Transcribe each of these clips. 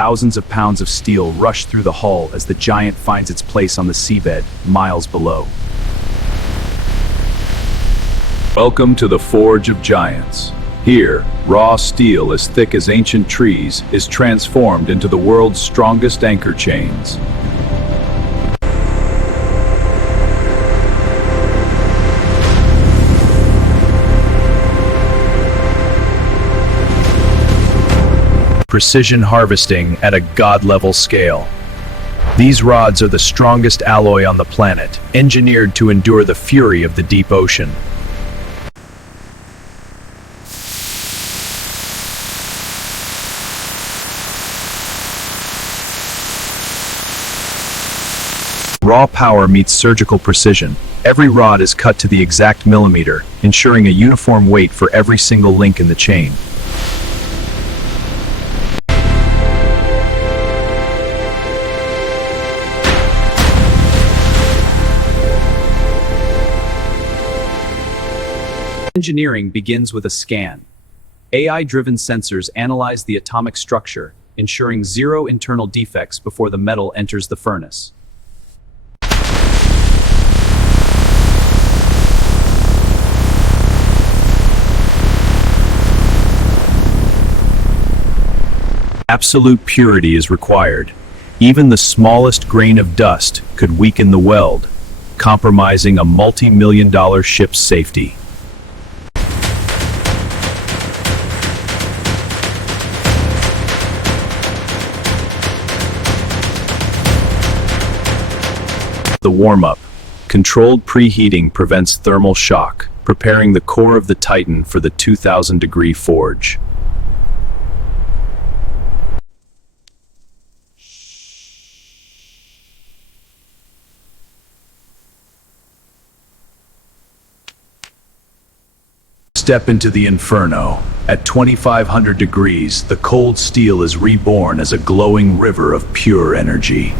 thousands of pounds of steel rush through the hull as the giant finds its place on the seabed, miles below. Welcome to the Forge of Giants. Here, raw steel as thick as ancient trees is transformed into the world's strongest anchor chains. Precision harvesting at a god-level scale. These rods are the strongest alloy on the planet, engineered to endure the fury of the deep ocean. Raw power meets surgical precision. Every rod is cut to the exact millimeter, ensuring a uniform weight for every single link in the chain. Engineering begins with a scan. AI-driven sensors analyze the atomic structure, ensuring zero internal defects before the metal enters the furnace. Absolute purity is required. Even the smallest grain of dust could weaken the weld, compromising a multi-million-dollar ship's safety. The warm-up. Controlled preheating prevents thermal shock, preparing the core of the Titan for the 2,000-degree forge. Step into the inferno. At 2,500 degrees, the cold steel is reborn as a glowing river of pure energy.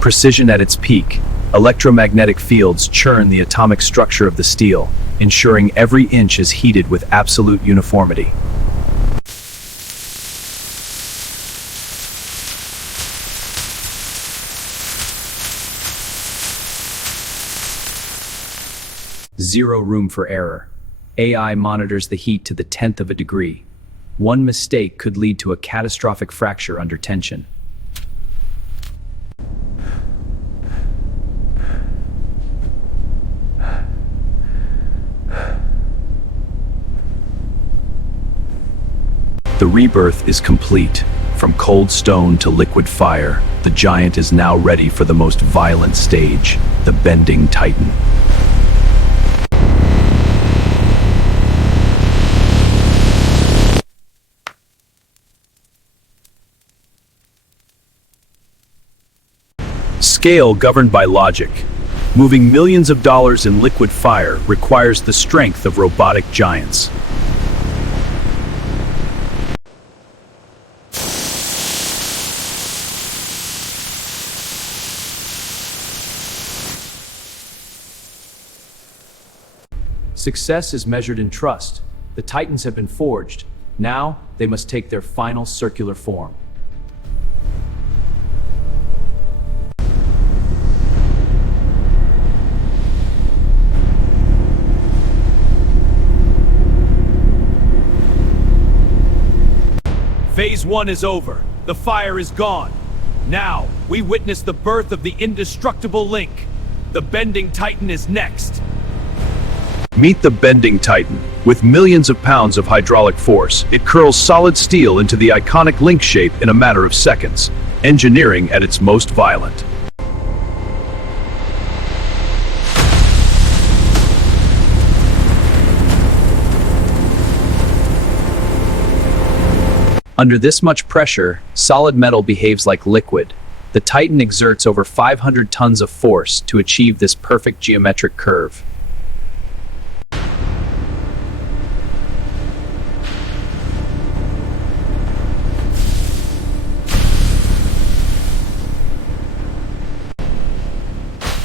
Precision at its peak. Electromagnetic fields churn the atomic structure of the steel, ensuring every inch is heated with absolute uniformity. Zero room for error. AI monitors the heat to the 10th of a degree. One mistake could lead to a catastrophic fracture under tension. The rebirth is complete. From cold stone to liquid fire, the giant is now ready for the most violent stage, the bending Titan. Scale governed by logic. Moving millions of dollars in liquid fire requires the strength of robotic giants. Success is measured in trust. The Titans have been forged. Now, they must take their final circular form. Phase 1 is over. The fire is gone. Now, we witness the birth of the indestructible link. The bending Titan is next. Meet the bending Titan. With millions of pounds of hydraulic force, it curls solid steel into the iconic link shape in a matter of seconds. Engineering at its most violent. Under this much pressure, solid metal behaves like liquid. The Titan exerts over 500 tons of force to achieve this perfect geometric curve.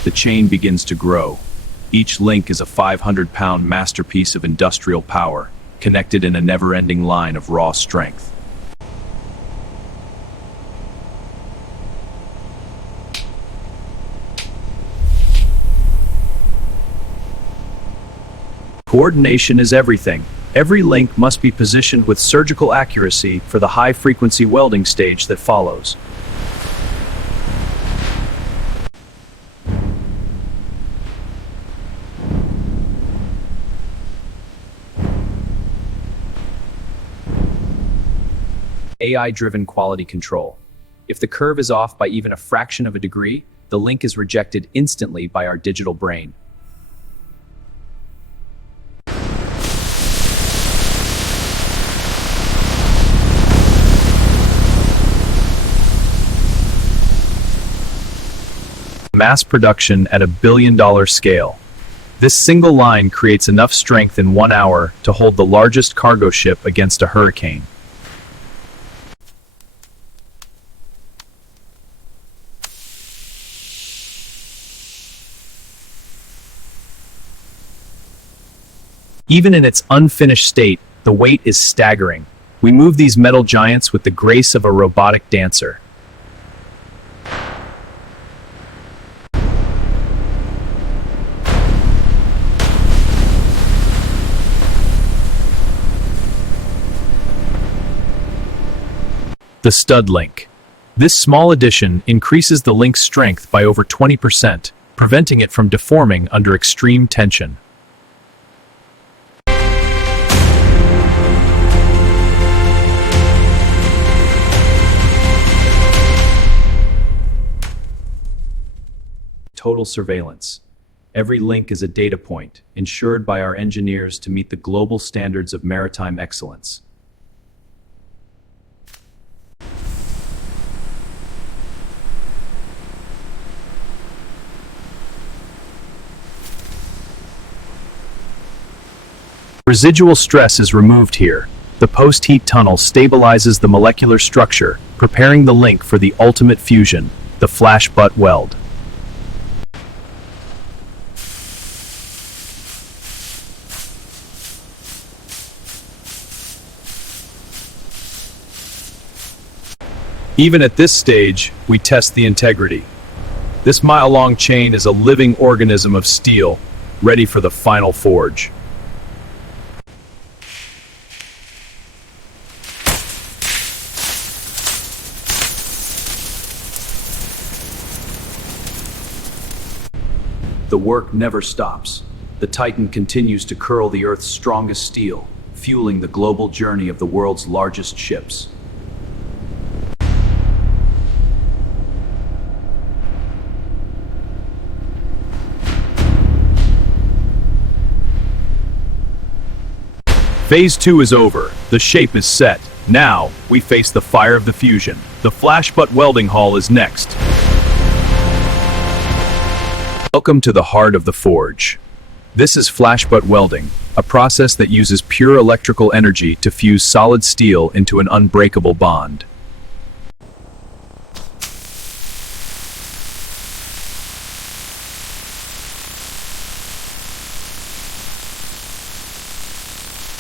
The chain begins to grow. Each link is a 500-pound masterpiece of industrial power, connected in a never-ending line of raw strength. Coordination is everything. Every link must be positioned with surgical accuracy for the high-frequency welding stage that follows. AI-driven quality control. If the curve is off by even a fraction of a degree, the link is rejected instantly by our digital brain. Mass production at a billion-dollar scale. This single line creates enough strength in 1 hour to hold the largest cargo ship against a hurricane. Even in its unfinished state, the weight is staggering. We move these metal giants with the grace of a robotic dancer. The stud link. This small addition increases the link's strength by over 20%, preventing it from deforming under extreme tension. Total surveillance. Every link is a data point, ensured by our engineers to meet the global standards of maritime excellence. Residual stress is removed here. The post-heat tunnel stabilizes the molecular structure, preparing the link for the ultimate fusion, the Flash-Butt Weld. Even at this stage, we test the integrity. This mile-long chain is a living organism of steel, ready for the final forge. The work never stops. The Titan continues to curl the Earth's strongest steel, fueling the global journey of the world's largest ships. Phase 2 is over. The shape is set. Now, we face the fire of the fusion. The Flash-Butt Welding Hall is next. Welcome to the heart of the forge. This is Flash-Butt Welding, a process that uses pure electrical energy to fuse solid steel into an unbreakable bond.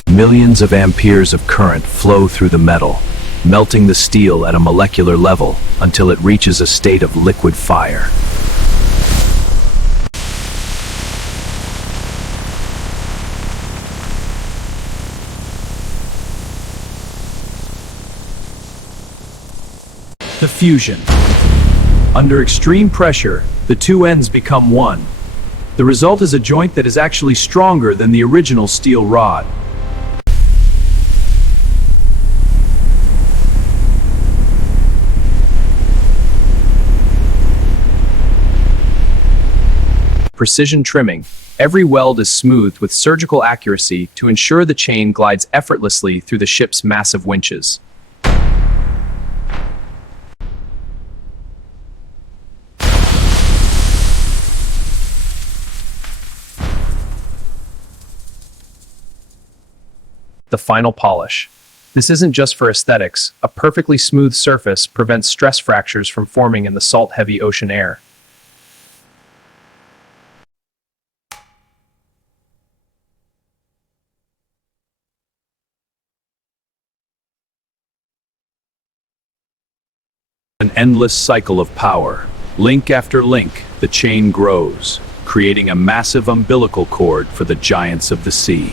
Millions of amperes of current flow through the metal, melting the steel at a molecular level until it reaches a state of liquid fire. The fusion. Under extreme pressure, the two ends become one. The result is a joint that is actually stronger than the original steel rod. Precision trimming. Every weld is smoothed with surgical accuracy to ensure the chain glides effortlessly through the ship's massive winches. The final polish. This isn't just for aesthetics. A perfectly smooth surface prevents stress fractures from forming in the salt-heavy ocean air. An endless cycle of power. Link after link, the chain grows, creating a massive umbilical cord for the giants of the sea.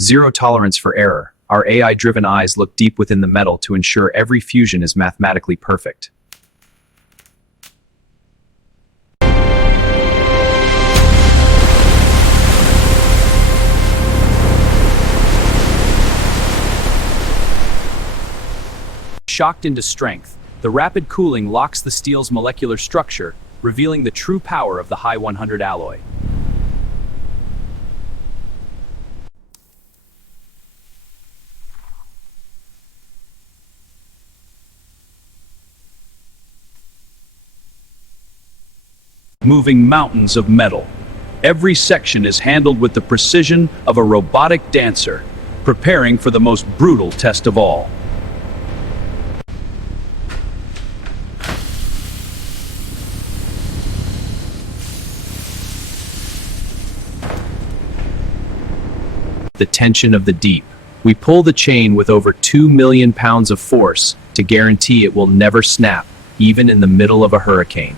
Zero tolerance for error. Our AI-driven eyes look deep within the metal to ensure every fusion is mathematically perfect. Shocked into strength, the rapid cooling locks the steel's molecular structure, revealing the true power of the high 100 alloy. Moving mountains of metal. Every section is handled with the precision of a robotic dancer, preparing for the most brutal test of all. The tension of the deep. We pull the chain with over 2 million pounds of force to guarantee it will never snap, even in the middle of a hurricane.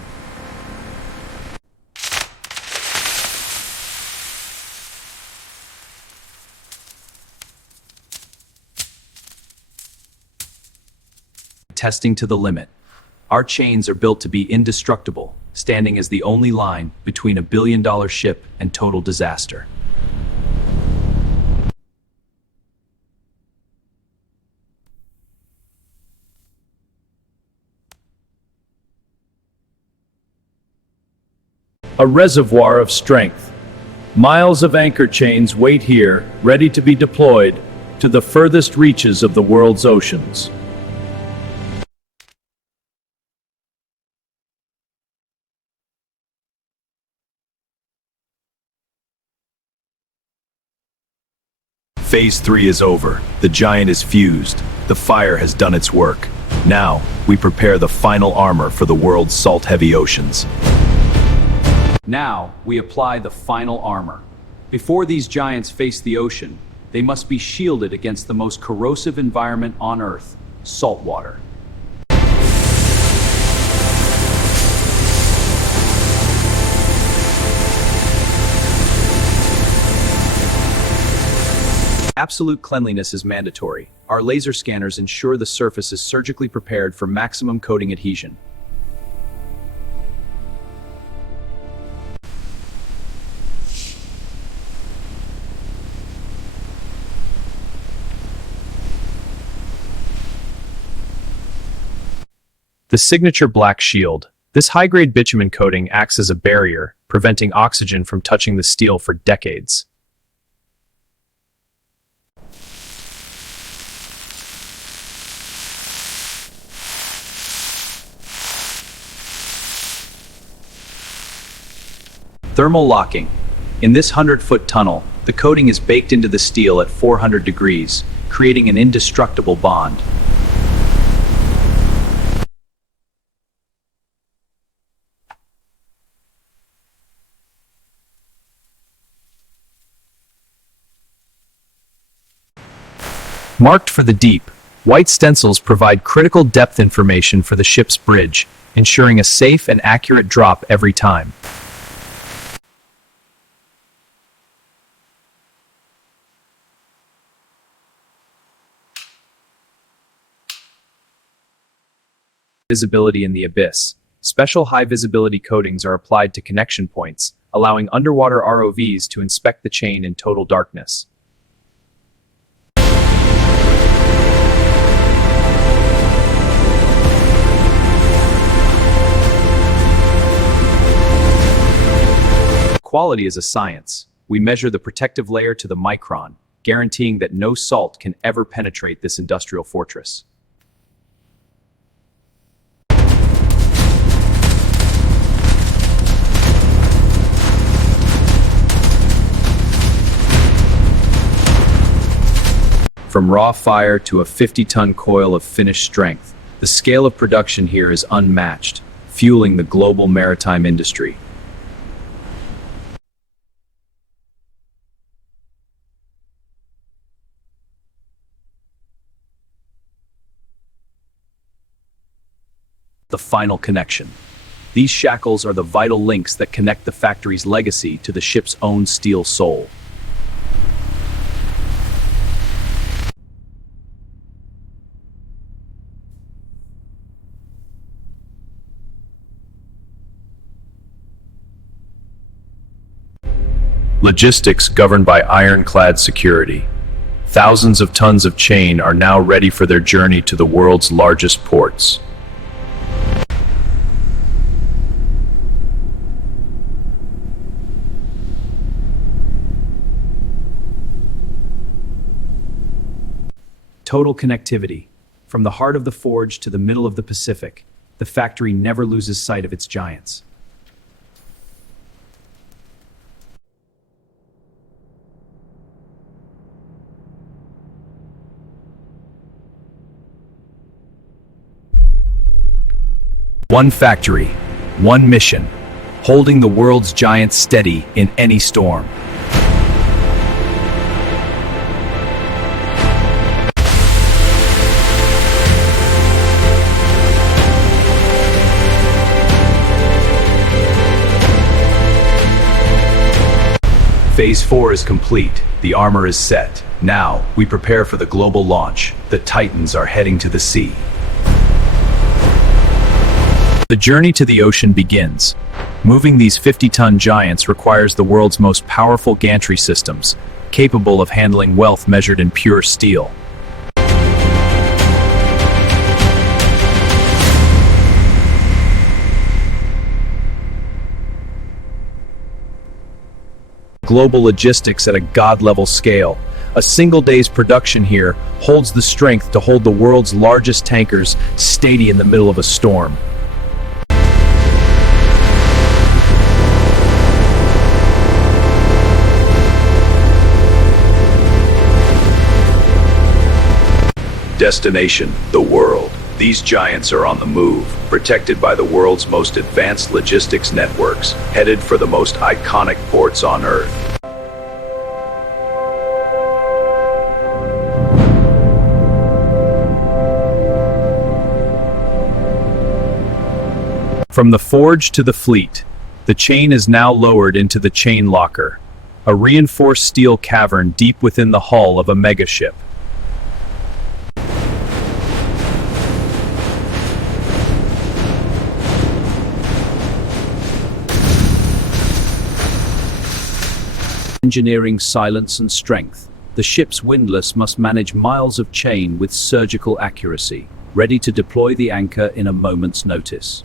Testing to the limit. Our chains are built to be indestructible, standing as the only line between a billion-dollar ship and total disaster. A reservoir of strength. Miles of anchor chains wait here, ready to be deployed to the furthest reaches of the world's oceans. Phase 3 is over. The giant is fused. The fire has done its work. Now, we prepare the final armor for the world's salt-heavy oceans. Now, we apply the final armor. Before these giants face the ocean, they must be shielded against the most corrosive environment on Earth, salt water. Absolute cleanliness is mandatory. Our laser scanners ensure the surface is surgically prepared for maximum coating adhesion. The signature black shield. This high-grade bitumen coating acts as a barrier, preventing oxygen from touching the steel for decades. Thermal locking. In this 100-foot tunnel, the coating is baked into the steel at 400 degrees, creating an indestructible bond. Marked for the deep, white stencils provide critical depth information for the ship's bridge, ensuring a safe and accurate drop every time. Visibility in the abyss. Special high-visibility coatings are applied to connection points, allowing underwater ROVs to inspect the chain in total darkness. Quality is a science. We measure the protective layer to the micron, guaranteeing that no salt can ever penetrate this industrial fortress. From raw fire to a 50-ton coil of finished strength, the scale of production here is unmatched. fueling the global maritime industry. The final connection. These shackles are the vital links that connect the factory's legacy to the ship's own steel soul. Logistics governed by ironclad security. Thousands of tons of chain are now ready for their journey to the world's largest ports. Total connectivity. From the heart of the forge to the middle of the Pacific, the factory never loses sight of its giants. One factory, one mission, holding the world's giants steady in any storm. Phase 4 is complete. The armor is set. Now, we prepare for the global launch. The Titans are heading to the sea. The journey to the ocean begins. Moving these 50-ton giants requires the world's most powerful gantry systems, capable of handling wealth measured in pure steel. Global logistics at a god-level scale. A single day's production here holds the strength to hold the world's largest tankers steady in the middle of a storm. Destination, the world. These giants are on the move, protected by the world's most advanced logistics networks, headed for the most iconic ports on Earth. From the forge to the fleet, the chain is now lowered into the chain locker, a reinforced steel cavern deep within the hull of a megaship. Engineering silence and strength. The ship's windlass must manage miles of chain with surgical accuracy, ready to deploy the anchor in a moment's notice.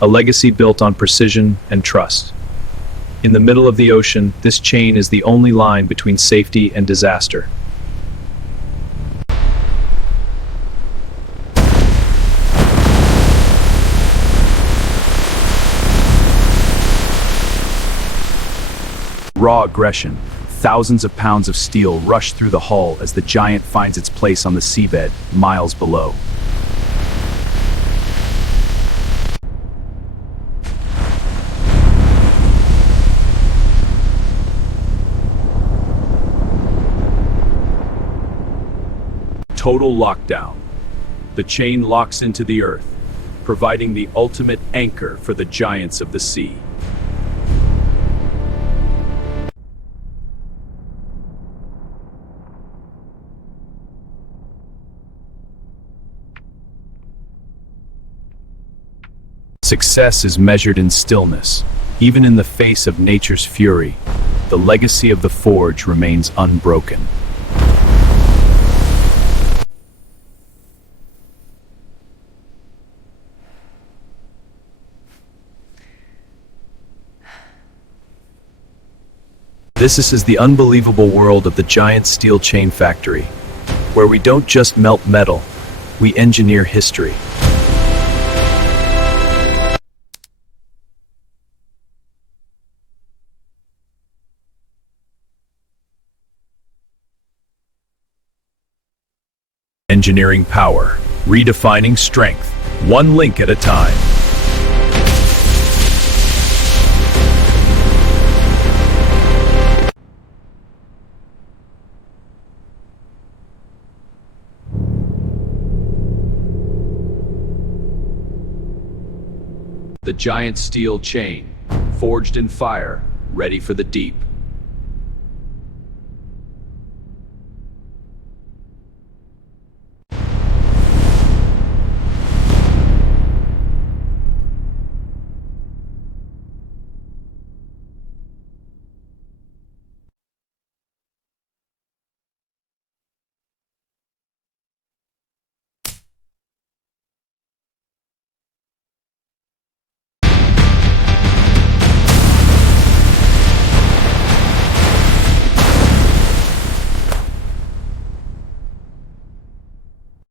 A legacy built on precision and trust. In the middle of the ocean, this chain is the only line between safety and disaster. Raw aggression. Thousands of pounds of steel rush through the hull as the giant finds its place on the seabed, miles below. Total lockdown. The chain locks into the earth, providing the ultimate anchor for the giants of the sea. Success is measured in stillness. Even in the face of nature's fury, the legacy of the forge remains unbroken. This is the unbelievable world of the giant steel chain factory, where we don't just melt metal, we engineer history. engineering power, redefining strength, one link at a time. The giant steel chain, forged in fire, ready for the deep.